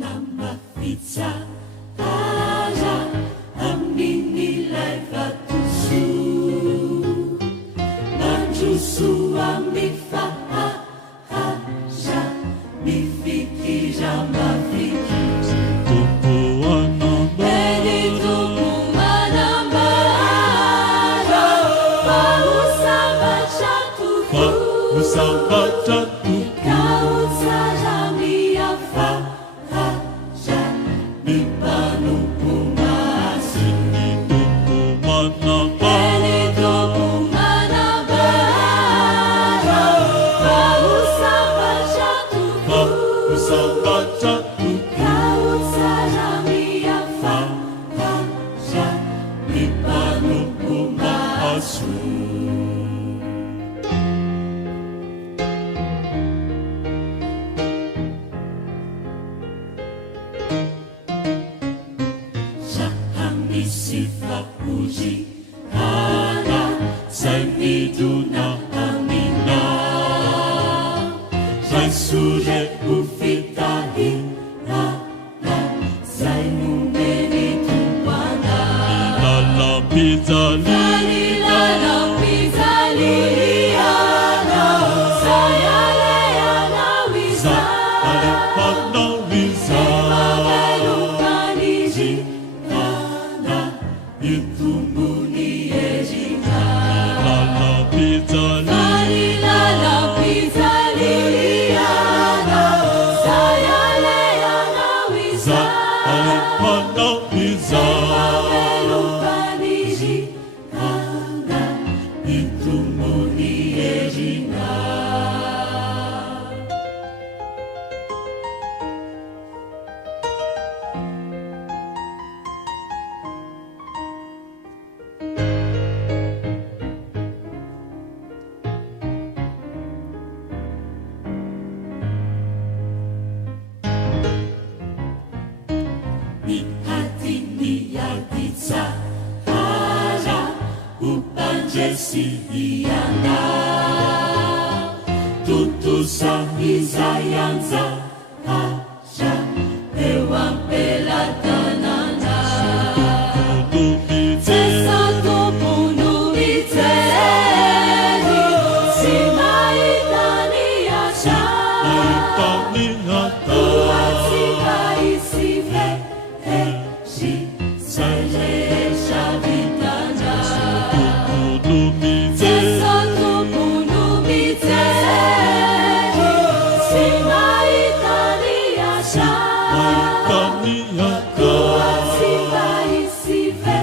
na mafica ara amin'ilay vatosoa mandroso amin'ny fahaza ny fikira mafikira eny tompo manambara fa ho sambatra tokoa ikao tsara miafahaza ny mpanompo maso eny tompo manambara fa ho sambatra tokoa ikao tsara miafahaza ny mpanompo maso. Misy fapozy ana zay midona amina zay sore ho fitahirana zay nomeny tompana nilalam-pijaliana zay aleanao izay itumbuni erika nilalam-pijaliana sayaleanao izay itumbuni erika. Ni hati niati tsara upanjesiana tutusa izay anjara eo am-pelatanana Jesu tompo no mijery sy mahita ny asa toatsika isive zay rehetra vitana Jesu tompo no mijery sy mahita ny asa toatsika isive